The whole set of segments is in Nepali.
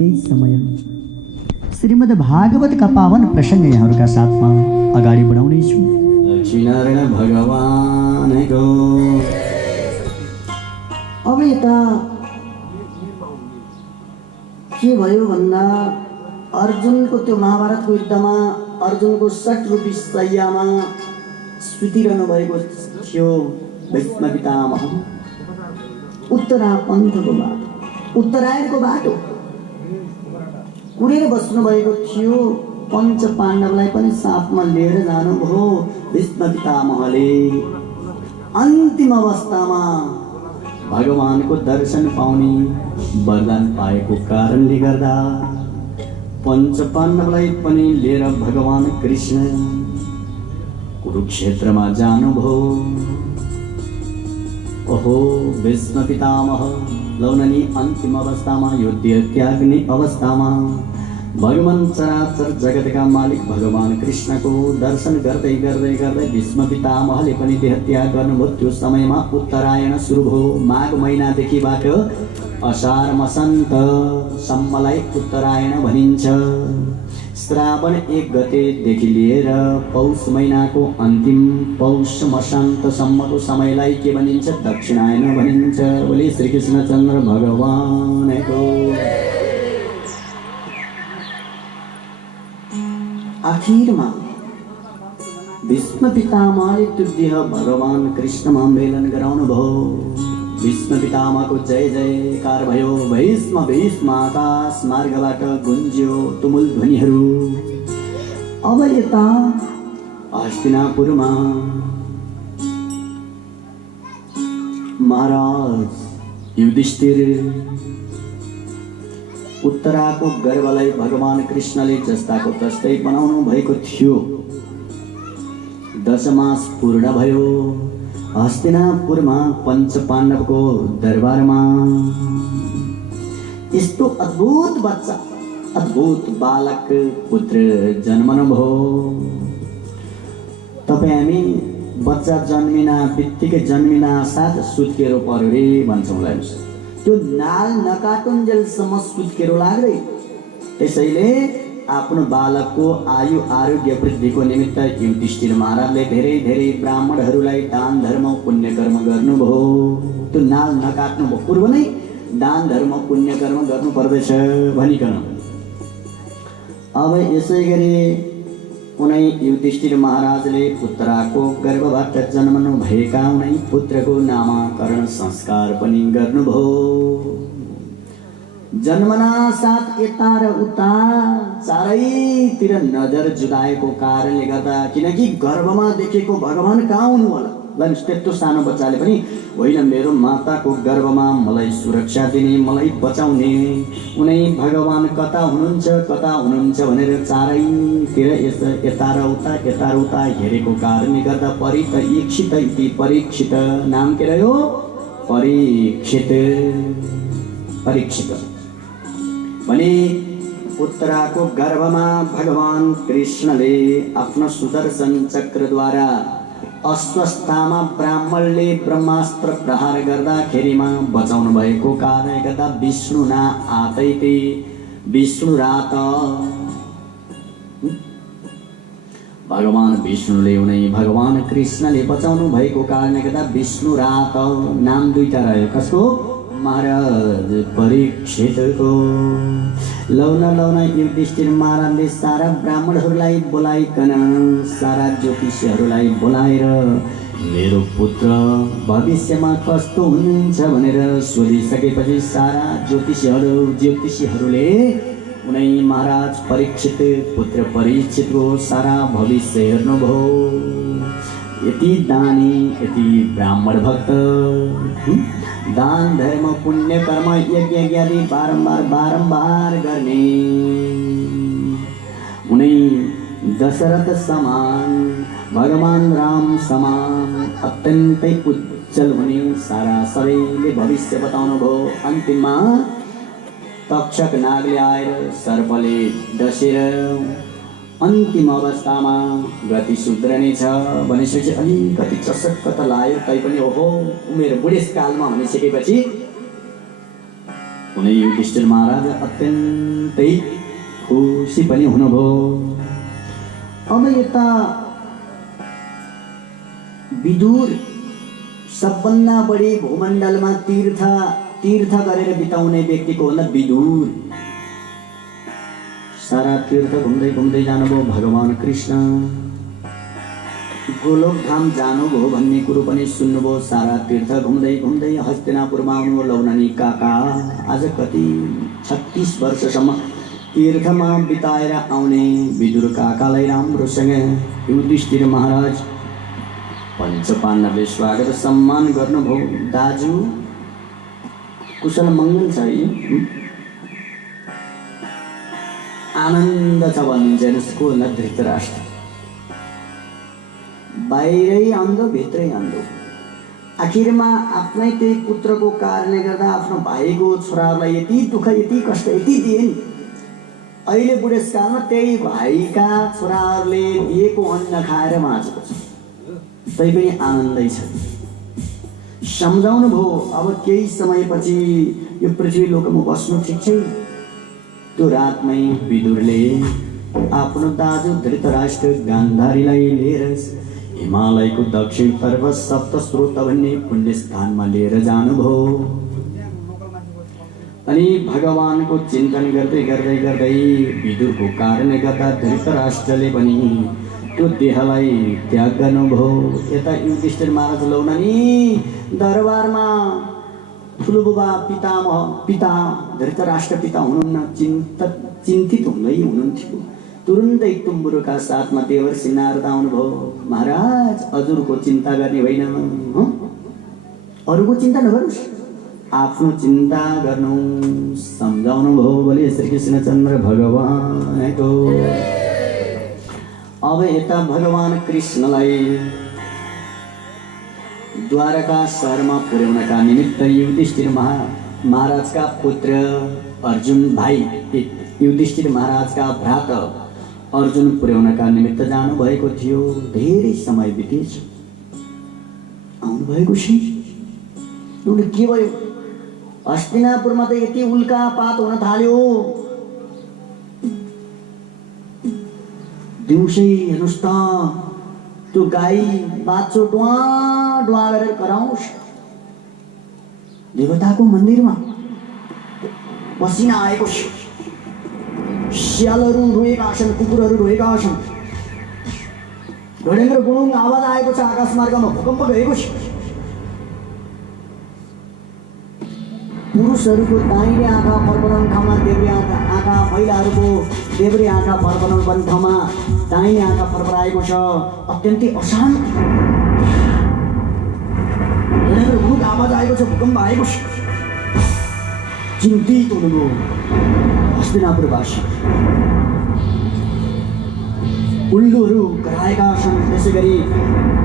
केही समय श्रीमद् भागवतका पावन प्रसङ्ग यहाँहरूका साथमा अगाडि बढाउनेछु। लक्ष्मीनारायण भगवानको अब यता के भयो भन्दा अर्जुनको त्यो महाभारतको युद्धमा अर्जुनको 60 रूपी शय्यामा सुतिरहनु भएको थियो भीष्म पितामह। उत्तरापन्थको बाटो उत्तरायणको बाटो कुरेर बस्नु भएको थियो। पञ्च पाण्डवलाई पनि साथमा लिएर जानुभयो भीष्म पितामहले। अन्तिम अवस्थामा भगवानको दर्शन पाउने वरदान पाएको कारणले गर्दा पञ्च पाण्डवलाई पनि लिएर भगवान कृष्ण कुरुक्षेत्रमा जानुभयो। ओहो भीष्म पितामह लौननी अन्तिम अवस्थामा यो देह त्याग्ने अवस्थामा भगवान चराचर जगतका मालिक भगवान कृष्णको दर्शन गर्दै गर्दै गर्दै भीष्म पितामहले पनि देह त्याग गर्नुभयो। त्यो समयमा उत्तरायण सुरु भयो। माघ महिनादेखिबाट असार मसन्त सम्मलाई उत्तरायण भनिन्छ। श्रावण 1 गतेदेखि लिएर पौष महिनाको अन्तिम पौष मसान्तसम्मको समयलाई के भनिन्छ? दक्षिणायन भनिन्छ। बोले श्री कृष्णचन्द्र भगवानको। आखिरमा भीष्म पितामहले त्यो देह भगवान कृष्णमा मेलन गराउनु भयो। भीष्म पितामहको जय जयकार भयो। भीष्म भीष्म आकाश मार्गबाट गुन्ज्यो तुमुल ध्वनिहरू। अब यता हस्तिनापुरमा महाराज युधिष्ठिर उत्तराको गर्भलाई भगवान कृष्णले जस्ताको तस्तै बनाउनु भएको थियो। 10 मास पूर्ण भयो। हस्तिनापुरमा पञ्च पाण्डवको दरबारमा यस्तो अद्भुत बच्चा अद्भुत बालक पुत्र जन्मनु भयो। तपाईँ हामी बच्चा जन्मिना बित्तिकै जन्मिना साथ सुत्केरो पर्यो रे भन्छौँ। त्यो नाल नकाटुन्जेलसम्म सुत्केरो लाग्दै। त्यसैले आफ्नो बालकको आयु आरोग्य वृद्धिको निमित्त युधिष्ठिर महाराजले धेरै धेरै ब्राह्मणहरूलाई दान धर्म पुण्य कर्म गर्नुभयो। त्यो नाल नकाट्नु पूर्व नै दान धर्म पुण्य कर्म गर्नु पर्दछ भनिकन अब यसै गरी उनै युधिष्ठिर महाराजले उत्तराको गर्भबाट जन्मनु भएका उनै पुत्रको नामकरण संस्कार पनि गर्नुभयो। जन्मना साथ यता र उता चारैतिर नजर जुदाएको कारणले गर्दा, किनकि गर्भमा देखेको भगवान कहाँ हुनु होला? त्यस्तो सानो बच्चाले पनि होइन मेरो माताको गर्भमा मलाई सुरक्षा दिने मलाई बचाउने उनै भगवान कता हुनुहुन्छ भनेर चारैतिर यता र उता हेरेको कारणले गर्दा परीक्षित नाम के रह्यो? परीक्षित भने उत्तराको गर्भमा भगवान कृष्णले आफ्नो सुदर्शन चक्रद्वारा अस्वस्थतामा ब्राह्मणले ब्रह्मास्त्र प्रहार गर्दाखेरिमा बचाउनु भएको कारणले गर्दा विष्णु ना आतैते विष्णु रात भगवान विष्णुले उनै भगवान कृष्णले बचाउनु भएको कारणले गर्दा विष्णु रात नाम दुईटा रह्यो। कसको? महाराज परीक्षितको। लौन युधिष्ठिर महाराजले सारा ब्राह्मणहरूलाई बोलाइकन सारा ज्योतिषीहरूलाई बोलाएर मेरो पुत्र भविष्यमा कस्तो हुनुहुन्छ भनेर सोधिसकेपछि सारा ज्योतिषीहरूले उनै महाराज परीक्षित पुत्र परीक्षितको सारा भविष्य हेर्नुभयो। यति दानी यति ब्राह्मण भक्त दान धर्म पुण्य कर्म यज्ञ आदि बारम्बार गर्ने उनै दशरथ समान भगवान राम समान अत्यन्तै उज्जवल हुने सारा सबैले भविष्य बताउनु भयो। अन्तिममा तक्षक नागले आएर सर्पले डसेर अन्तिम अवस्थामा गति सुध्रनेछ भनेपछि अलिकति चसक्क त लाग्यो। तैपनि ओहो उमेर बुढेसकालमा भनिसकेपछि उनी युधिष्ठिर महाराज अत्यन्तै खुसी पनि हुनुभयो। अब यता विदुर सबभन्दा बढी भूमण्डलमा तीर्थ गरेर बिताउने व्यक्तिको भन्दा विदुर सारा तीर्थ घुम्दै घुम्दै जानुभयो। भगवान कृष्ण गोलोकधाम जानुभयो भन्ने कुरो पनि सुन्नुभयो। सारा तीर्थ घुम्दै घुम्दै हस्तिनापुरमा आउनुभयो। लौनानी काका आज कति 36 वर्षसम्म तीर्थमा बिताएर आउने विदुर काकालाई राम्रोसँग युधिष्ठिर महाराज पञ्चपाण्डवले स्वागत सम्मान गर्नुभयो। दाजु कुशल मङ्गल छ है? आनन्द छ भन्नुहुन्छ हेर्नुहोस्। को न धृतराष्ट्र बाहिरै अन्धो भित्रै अन्धो। आखिरमा आफ्नै त्यही पुत्रको कारणले गर्दा आफ्नो भाइको छोरालाई यति दुःख यति कष्ट यति दिए नि। अहिले बुढेसकालमा त्यही भाइका छोराहरूले दिएको अन्न खाएर बाँचेको छ। तै पनि आनन्दै छ। सम्झाउनु भयो अब केही समयपछि यो पृथ्वी लोकमा बस्नु ठिक छैन। त्यो रातमै विदुरले आफ्नो दाजु धृतराष्ट्र गान्धारीलाई लिएर हिमालयको दक्षिणतर्फ सप्तस्रोत भन्ने पुण्य स्थानमा लिएर जानुभयो। अनि भगवानको चिन्तन गर्दै गर्दै गर्दै विदुरको कारणले गर्दा धृतराष्ट्रले पनि त्यो देहलाई त्याग गर्नुभयो। यता युधिष्ठिर महाराज लौनानी दरबारमा ठुलो बुबा पिता धृतराष्ट्र पिता हुनुहुन्न, चिन्तित हुँदै हुनुहुन्थ्यो। तुरुन्तै तुम्बुरुका साथमा देवर्षि नारद आउनुभयो। महाराज हजुरको चिन्ता गर्ने होइन, अरूको चिन्ता नगर्नुहोस्, आफ्नो चिन्ता गर्नु सम्झाउनु भयो बोले श्री कृष्णचन्द्र भगवानको। अब यता भगवान कृष्णलाई द्वारका शहरमा पुर्याउनका निमित्त युधिष्ठिर महाराजका पुत्र अर्जुन भाइ युधिष्ठिर महाराजका भ्राता अर्जुन पुर्याउनका निमित्त जानुभएको थियो। धेरै समय बितेछ, आउनुभएको छैन। के भयो? हस्तिनापुरमा त यति उल्कापात हुन थाल्यो। दिउँसै हेर्नुहोस् त त्यो गाई बाछो डुवा डुवा गरेर कराउँछ। देवताको मन्दिरमा पसिना आएको छ। स्यालहरू रोएका छन्, कुकुरहरू रोएका छन्। ढडेङ्ग्र गुणुङ आवाज आएको छ। आकाश मार्गमा भूकम्प गएको छ। पुरुषहरूको दाहिने आँखा फर्पनाउने ठाउँमा देब्रे आँखा, महिलाहरूको देब्रे आँखा फर्पनाउने ठाउँमा दाहिने आँखा फर्पराएको छ। अत्यन्तै अशान्त आवाज आएको छ, भूकम्प आएको छ। चिन्तित हुनुभयो हस्तिनापुरवासी। उल्लुहरू कराएका छन्। त्यसै गरी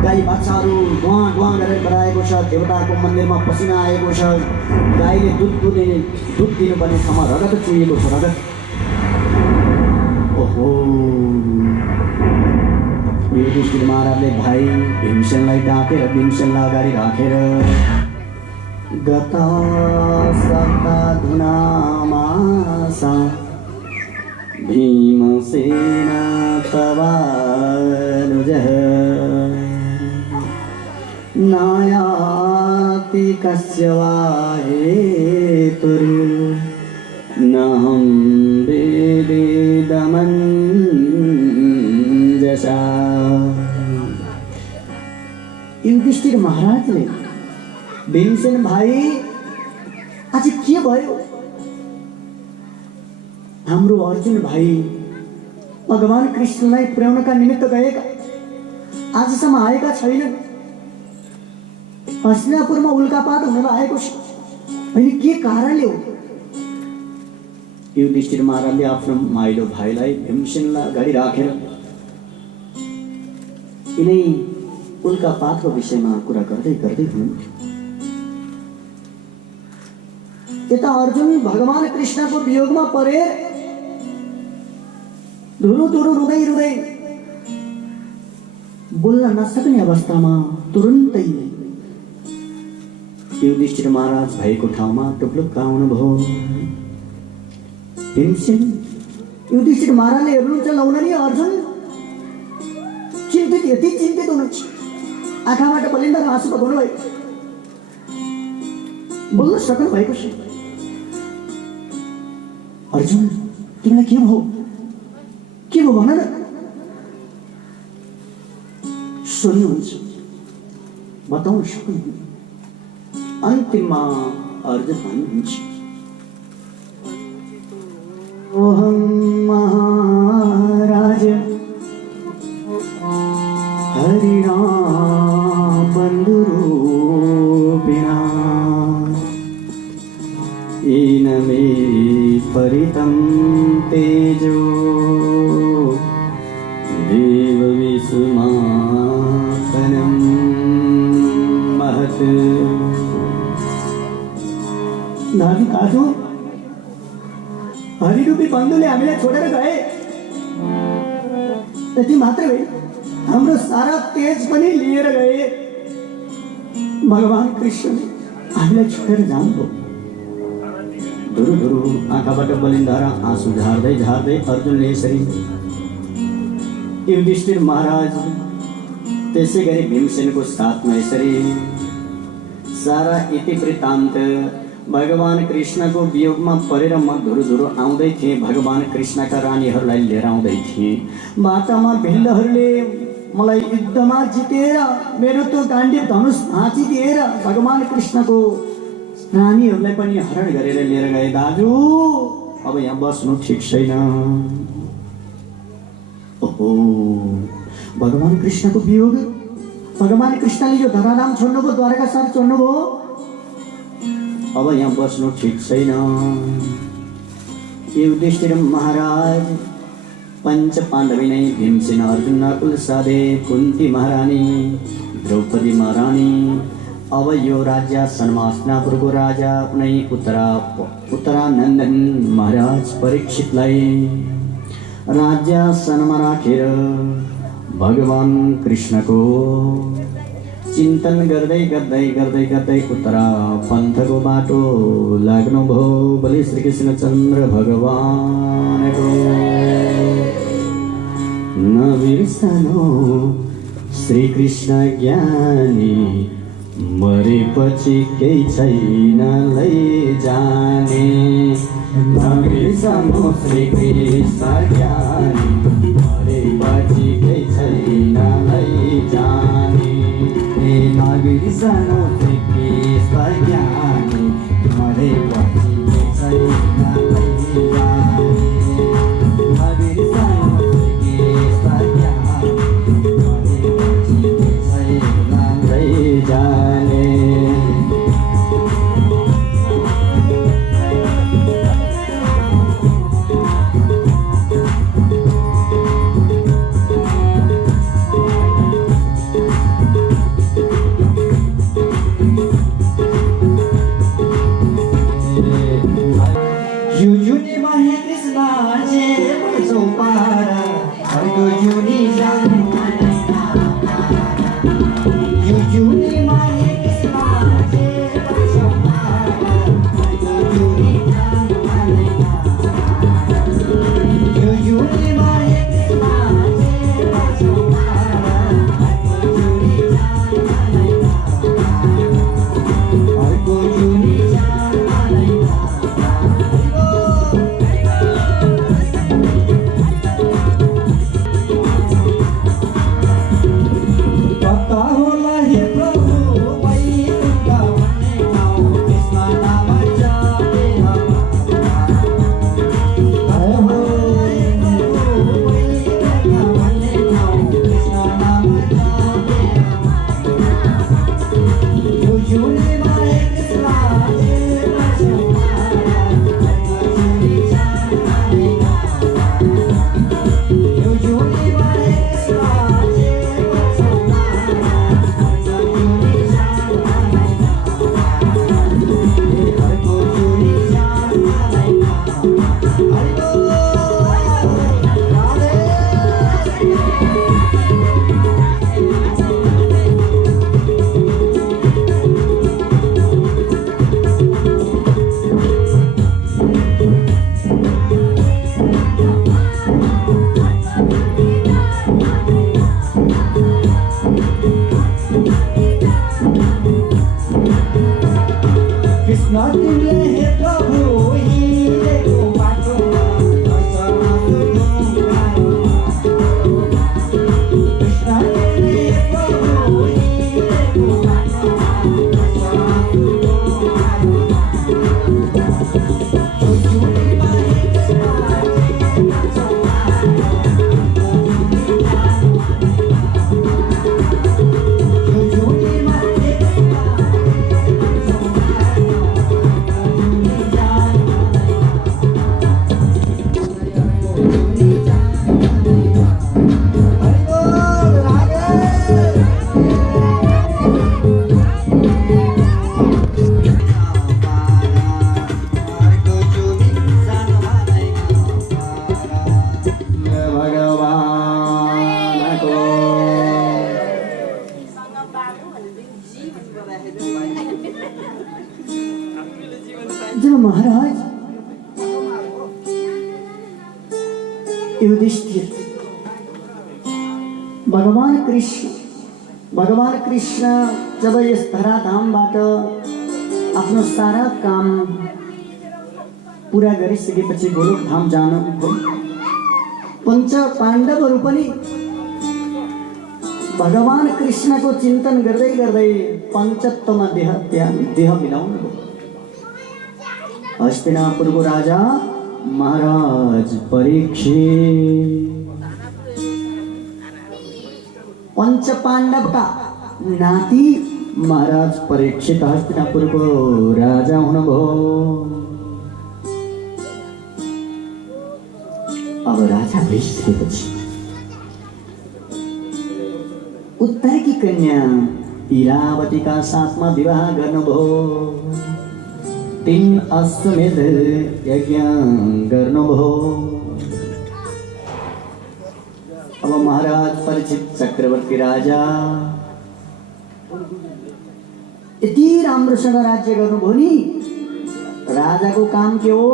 गाई बाछाहरू धुवा धुवा गरेर कराएको छ। देवताको मन्दिरमा पसिना आएको छ। गाईले दुध दिनुपर्ने ठाउँमा रगत चुहिएको छ। रगत ओहो। युधिष्ठिर महाराजले भाइ भीमसेनलाई डाकेर भीमसेनलाई अगाडि राखेर गता सता धुनामासा भीमसेन तवानुजः नायाति कस्य वा हेतुर्नहं वेदेदमञ्जसा। युधिष्ठिर महाराजले भीमसेन भाइ आज के भयो? हाम्रो अर्जुन भाइ भगवान कृष्णलाई पुर्याउनका निमित्त गएका, आजसम्म आएका छैनन्। हस्तिनापुरमा उल्कापात हुन लागेको छ। अनि के कारणले हो? युधिष्ठिर महाराजले आफ्नो माइलो भाइलाई भीमसेनलाई अगाडि राखेर यिनै उल्कापातको विषयमा कुरा गर्दै गर्दै हुनुहुन्थ्यो। यता अर्जुन भगवान कृष्णको वियोगमा परे धुरु रुँदै रुँदै बोल्न नसक्ने अवस्थामा तुरुन्तै युधिष्ठिर महाराज भएको ठाउँमा टुप्लुक्क आउनुभयो। भीमसेन युधिष्ठिर महाराजले हेर्नुहुन्छ लौन नि अर्जुन चिन्तित, यति चिन्तित हुनुहुन्छ, आँखाबाट बलिन्दा आँसु बगाउनु भएको, बोल्न सक्नु भएको छ। अर्जुन तिमीलाई के भयो, के भयो भन न। सुन्नुहुन्छ, बताउन सक्नुहुन्छ। अन्तिममा अर्जुन भन्नुहुन्छ, ओहम महाराज हरिणा बन्धुरूपिणा येन मे परितं तेजो देवविस्मापनं महत्। दाजु हरिरूपी बन्धुले हामीलाई छोडेर गए, यति मात्रै होइन, हाम्रो सारा तेज पनि लिएर गए। भगवान कृष्णले हामीलाई छोडेर जानुभयो। धुरु आँखाबाट बलिन्दारा आँसु झार्दै झार्दै अर्जुनले यसरी युधिष्ठिर महाराज त्यसै गरी भीमसेनको साथमा यसरी सारा इतिवृत्तान्त भगवान कृष्णको वियोगमा परेर म धुरु आउँदै थिएँ। भगवान कृष्णका रानीहरूलाई लिएर आउँदै थिएँ। बाटामा भिल्लहरूले मलाई युद्धमा जितेर मेरो त्यो गाण्डीव धनुष भाँचिदिएर भगवान कृष्णको रानीहरूलाई पनि हरण गरेर लिएर गए। दाजु अब यहाँ बस्नु ठिक छैन। ओहो, भगवान कृष्णको वियोग, भगवान कृष्णले यो धराधाम छोड्नुभयो, द्वारका सहर छोड्नुभयो, अब यहाँ बस्नु ठिक छैन। युधिष्ठिर महाराज, पञ्च पाण्डवी नै भीमसेन, अर्जुन, नकुल, सहदेव, कुन्ती महारानी, द्रौपदी महारानी, अब यो राज्य सन्मास्नापुरको राजा कुनै उत्तरानन्दन महाराज परीक्षितलाई राज्य सनमा राखेर भगवान कृष्णको चिन्तन गर्दै गर्दै गर्दै गर्दै उत्तरा पन्थको बाटो लाग्नुभयो। बलि श्री कृष्णचन्द्र भगवानको नबिर्सनु श्री कृष्ण ज्ञानी, मरेपछि केही छैन लैजाने। नबिर्सनु श्री कृष्ण ज्ञानी, मरेपछि केही छैन लैजाने। नबिर्सनु श्री कृष्ण ज्ञानी, मरेपछि केही छैन लैजाने। नबिर्सनु श्री कृष्ण ज्ञानी, मरेपछि केही छैन लैजाने। कृष्ण तिमीले हे प्रभु हिँडेको बाटोमा कसमा सुधुकायो कृष्ण तिमीले हे प्रभु हिँडेको बाटोमा कसमा सुधुकायो चौचुरीमा एकमा जब महाराज युधिष्ठिर भगवान कृष्ण जब यस धराधामबाट आफ्नो सारा काम पुरा गरिसकेपछि गोलोक धाम जानुभयो पञ्च पाण्डवहरू पनि भगवान कृष्णको चिन्तन गर्दै गर्दै पञ्चत्वमा देह मिलाउनु भयो। हस्तिनापुरको राजा महाराज परीक्षित पंच पांडव का नाती महाराज परीक्षित हस्तिनापुरको राजा हुनुभयो। अब राजा भइसकेपछि उत्तरकी कन्या इरावतीका साथमा विवाह गर्नुभयो। 3 अश्वमेध यज्ञ गर्नुभयो। अब महाराज परीक्षित चक्रवर्ती राजा यति राम्रोसँग राज्य गर्नुभयो नि। राजाको काम के हो?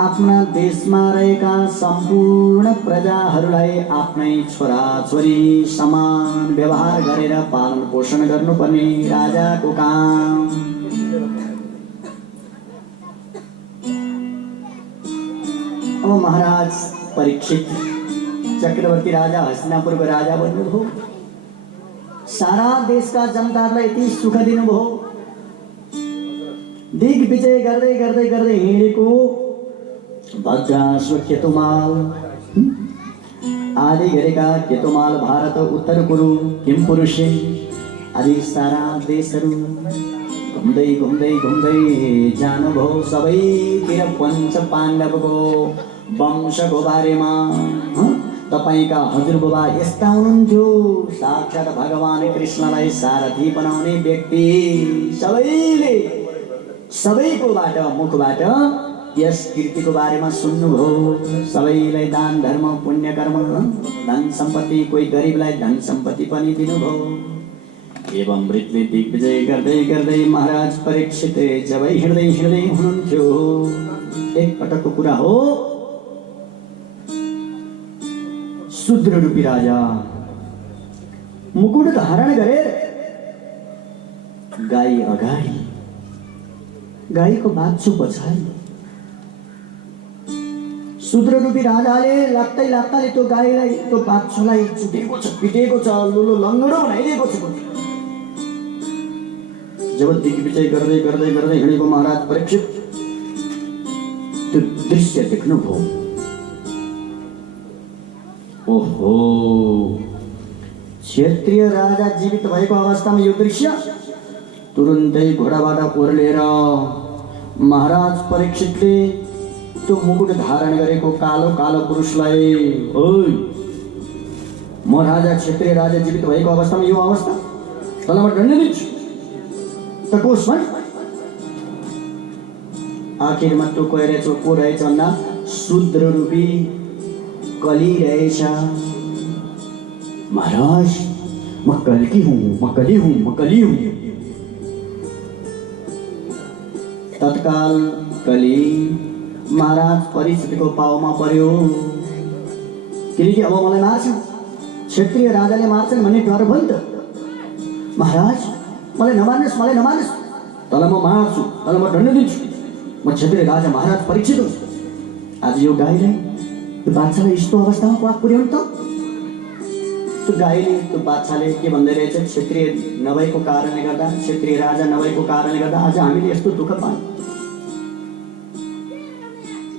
आफ्ना देशमा रहेका सम्पूर्ण प्रजाहरूलाई आफ्नै छोराछोरी समान व्यवहार गरेर पालन पोषण गर्नुपर्ने राजाको काम। अब महाराज परीक्षित चक्रवर्ती राजा हस्तिनापुरको राजा बन्नुभयो। सारा देशका जनताहरूलाई यति सुख दिनुभयो। दिग्विजय गर्दै गर्दै गर्दै हिँडेको वज्राश्व केतुमाल आदि गरेका केतुमाल भारत उत्तर कुरु किमपुरुषे आदि सारा देशहरू घुम्दै घुम्दै घुम्दै जानुभयो। सबैतिर पञ्च पाण्डवको वंशको बारेमा तपाईका हजुरबुबा यस्ता हुनुहुन्थ्यो। साक्षात् भगवान कृष्णलाई सारथी बनाउने व्यक्ति सबैले सबैकोबाट मुखबाट यस कीर्तिको बारेमा सुन्नुभयो। सबैलाई दान धर्म पुण्य कर्म धन सम्पत्ति कोही गरिबलाई धन सम्पत्ति पनि दिनुभयो। एवं मृत्यु दिग्विजय गर्दै गर्दै महाराज परीक्षित जब हिँड्दै हिँड्दै हुनुहुन्थ्यो। एक पटकको कुरा हो, शूद्र रूपी राजा मुकुट धारण गरेर गाई अगाडि गाईको बाछो पछाडि शूद्र रूपी राजाले लाग्दै लाग्दै त्यो गाईलाई त्यो बाछोलाई चुटेको छ, पिटेको छ, लुलो लङ्गडो बनाइदिएको छ। जब दिग्विजय गर्दै गर्दै गर्दै हिँडेको महाराज परीक्षित त्यो दृश्य देख्नुभयो। ओहो, क्षेत्रीय राजा जीवित भएको अवस्थामा यो दृश्य। तुरुन्तै घोडाबाट ओर्लेर महाराज परीक्षितले त्यो मुकुट धारण गरेको कालो कालो पुरुषलाई, ओइ म राजा क्षेत्रीय राजा जीवित भएको अवस्थामा यो अवस्था तँलाई म दण्ड दिन्छु त कोस् भन्। आखिरमा त्यो को रहेछ भन्दा शूद्र रूपी कली रहेछ। महाराज म कल्की हुँ, म कली हुँ, म कली हुँ। तत्काल कली महाराज परीक्षितको पाउमा पर्यो। किनकि अब मलाई मार्छन्, क्षेत्रीय राजाले मार्छन् भन्ने डर भयो नि त। महाराज मलाई नमार्नुहोस्, मलाई नमार्नुहोस्, तँलाई म मार्छु, तँलाई म दण्ड दिन्छु। म क्षत्रिय राजा महाराज परीक्षित हुँ। आज यो गाईलाई, यो बाछालाई यस्तो अवस्थामा पाक पुर्याउनु त? त्यो गाईले, त्यो बाछाले के भन्दै रहेछ? क्षत्रिय नभएको कारणले गर्दा, क्षत्रिय राजा नभएको कारणले गर्दा आज हामीले यस्तो दुःख पायौँ।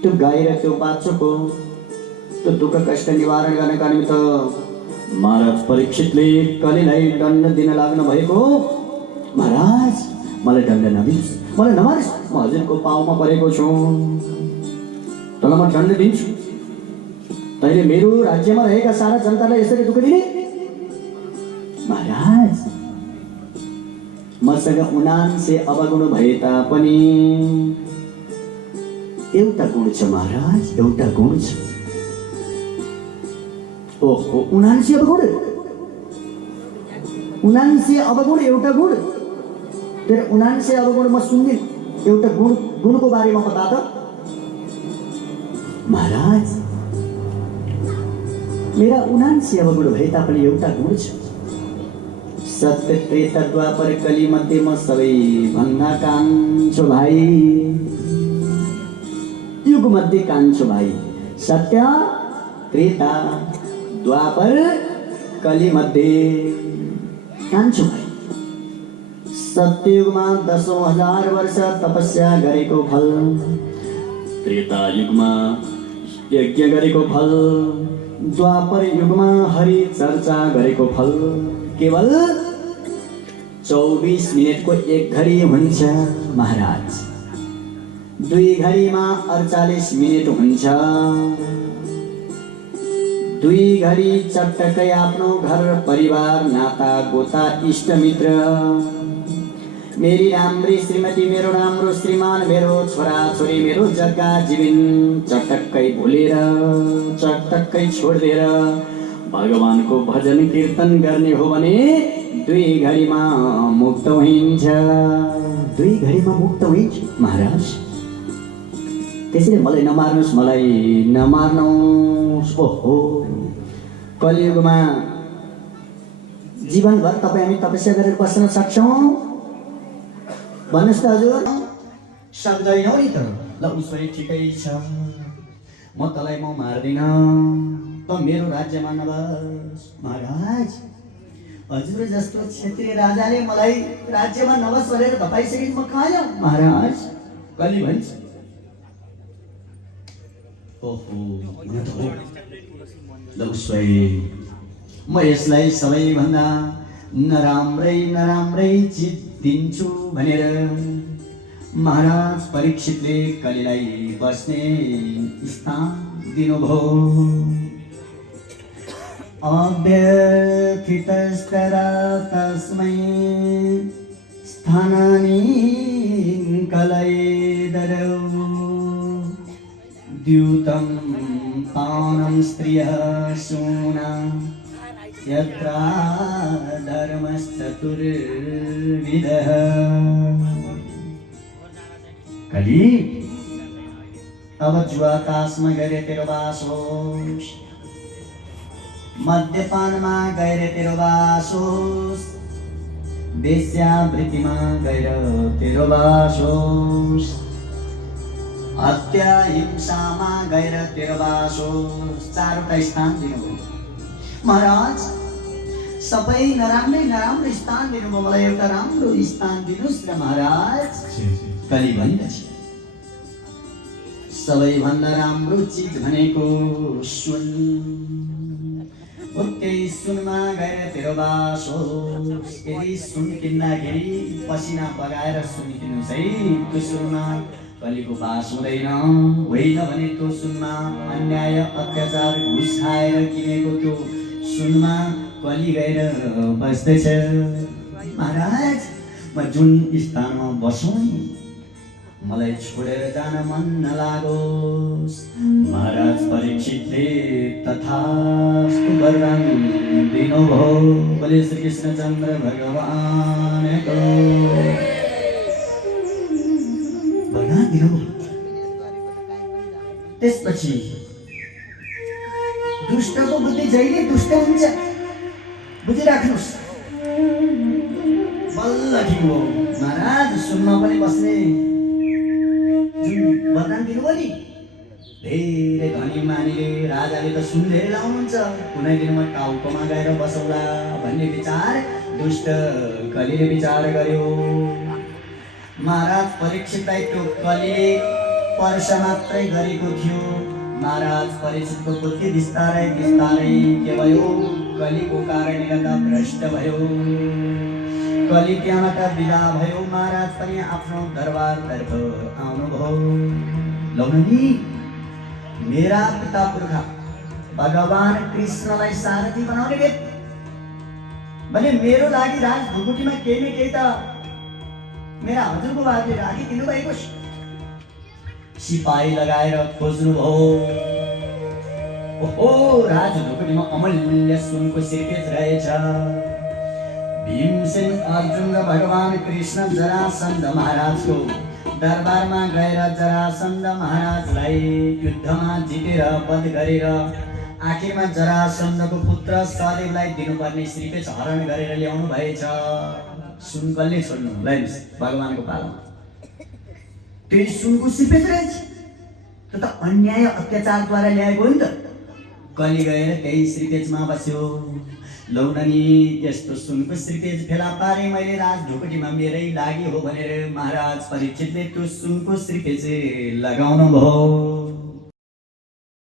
त्यो गाई र त्यो बाछोको त्यो दुःख कष्ट निवारण गर्नका निमित्त महाराज परीक्षितले कलिलाई दण्ड दिन लाग्नु भएको। महाराज, मलाई दण्ड नदिनुहोस्, मलाई नमार्नुहोस्, म हजुरको पाउमा परेको छु, तँलाई म दण्ड दिन्छु। तैँले मेरो राज्यमा रहेका सारा जनतालाई यसरी दुःख दिने? महाराज, मसँग 79 अवगुण भए तापनि एउटा गुण छ महाराज, एउटा गुण छ। ओहो, 79 अवगुण, 79 अवगुण, एउटा गुण। तेरो 79 अवगुण म सुन्दिन, एउटा गुणको बारेमा बता त। महाराज, मेरा 79 अवगुण भए तापनि एउटा गुण छ। सत्य त्रेता द्वापर कली मध्ये म सबैभन्दा कान्छो भाइ, युग मध्ये कान्छो भाइ। सत्य त्रेता द्वापर कली मध्ये कान्छो भाइ। सत्ययुगमा 10,000 वर्ष तपस्या गरेको फल, त्रेता युगमा यज्ञ गरेको फल, द्वापर युगमा हरि चर्चा गरेको फल केवल 24 मिनटको 1 घडी हुन्छ महाराज। 2 घडीमा 48 मिनट हुन्छ। 2 घडी चटक्कै आफ्नो घर परिवार नाता गोता इष्टमित्र, मेरी राम्री श्रीमती, मेरो राम्रो श्रीमान, मेरो छोरा छोरी, मेरो जग्गा जीवन चटक्कै भुलेर, चटक्कै छोडिदिएर भगवानको भजन कीर्तन गर्ने हो भने 2 घडीमा मुक्त हुन्छ। 2 घडीमा मुक्त हुन्छ महाराज। त्यसैले मलाई नमार्नुहोस्, मलाई नमार्नुहोस्। ओहो, कलियुगमा जीवनभर तपाईँ हामी तपस्या गरेर बस्न सक्छौँ? भन्नुहोस् त हजुर। सक्दैनौ नि त। ल उसो भए ठिकै छ, म तँलाई म मार्दिन, त मेरो राज्यमा नबस। महाराज, हजुर जस्तो क्षत्रिय राजाले मलाई राज्यमा नबस भनेर धपाइसके म कहाँ जाऊँ महाराज? कलि भन्छ। ओहो, ल उसो भए म यसलाई सबैभन्दा नराम्रै चिज दिन्छु भनेर महाराज परीक्षितले कलिलाई बस्ने स्थान दिनुभयो। अव्यथितस्तरा तस्मै स्थानानि कलयेदरौ, द्यूतं पानं स्त्रियः सूना, यत्र धर्मश्चतुर्विधः। कली, अब जुआकाशमा गएर तेरो बास होस्, मद्यपानमा गएर तेरो बास होस्, वेश्यावृत्तिमा गएर तेरो बास होस्, हत्या हिंसामा गएर तेरो बास होस्। 4वटा स्थान दिनुभयो महाराज। सबै नराम्रै स्थान दिनुभयो, मलाई एउटा राम्रो स्थान दिनुहोस् न महाराज। कलि भन्दछ, सबैभन्दा राम्रो चिज भनेको सुन हो। त्यही सुनमा गएर तेरो बास होस्। यदि सुन किन्दाखेरि पसिना बगाएर सुन किन्नुहोस् है। त्यो सुनमा कलिको बास हुँदैन। होइन भने त्यो सुनमा अन्याय अत्याचार घुस खाएर किनेको त्यो सुनमा कलि गएर बस्दैछ। महाराज, म जुन स्थानमा बसौँ मलाई छोडेर जान मन नलागोस्। महाराज परीक्षितले तथास्तु वरदान दिनुभयो। बोले श्री कृष्णचन्द्र भगवानको वरदान दिनुभयो। त्यसपछि दुष्टको बुद्धि जहिले दुष्ट हुन्छ, बुझिराख्नुहोस्। बल्ल ठिक हो महाराज। सुनमा पनि बस्ने जुन वरदान दिनुभयो नि, धेरै धनी मानिले राजाले त सुन धेरै लाउनुहुन्छ, कुनै दिन म टाउकोमा गएर बसौला भन्ने विचार दुष्ट कलीले विचार गर्यो। महाराज परीक्षितलाई त्यो कलीले वर्ष मात्रै गरेको थियो। महाराज परीक्षितको बुद्धि बिस्तारै बिस्तारै के भयो, कलीको कारणले गर्दा भ्रष्ट भयो। कली त्यहाँबाट बिदा भयो। महाराज पनि आफ्नो दरबारतर्फ आउनुभयो। लौनी मेरा पिता पुर्खा भगवान कृष्णलाई सारथी बनाउने भए भने मेरो लागि राज ढुकुटीमा केही न केही त मेरा हजुरको बाबुले राखिदिनु भएको सिपाही लगाएर खोज्नुभयो। ओहो, राज ढुकुटीमा अमूल्य सुनको सिरकेज रहेछ। भीमसेन, अर्जुन र भगवान कृष्ण जरासन्ध महाराजको दरबारमा गएर जरासन्ध महाराजलाई युद्धमा जितेर वध गरेर आखिरमा जरासन्धको पुत्र सहदेवलाई दिनुपर्ने श्रीपेच हरण गरेर ल्याउनु भएछ। सुन कसले छोड्नु भगवानको पालामा? त्यो सुनको श्रीपेच रहेछ। त्यो त अन्याय अत्याचारद्वारा ल्याएको हो नि त। कली गएर त्यही श्रीपेचमा बस्यो। लौननी यस्तो सुनको श्रीपेच फेला पारे मैले राज ढुकुटीमा मेरै लागि हो भनेर महाराज परीक्षितले त्यो सुनको श्रीपेच लगाउनु भयो।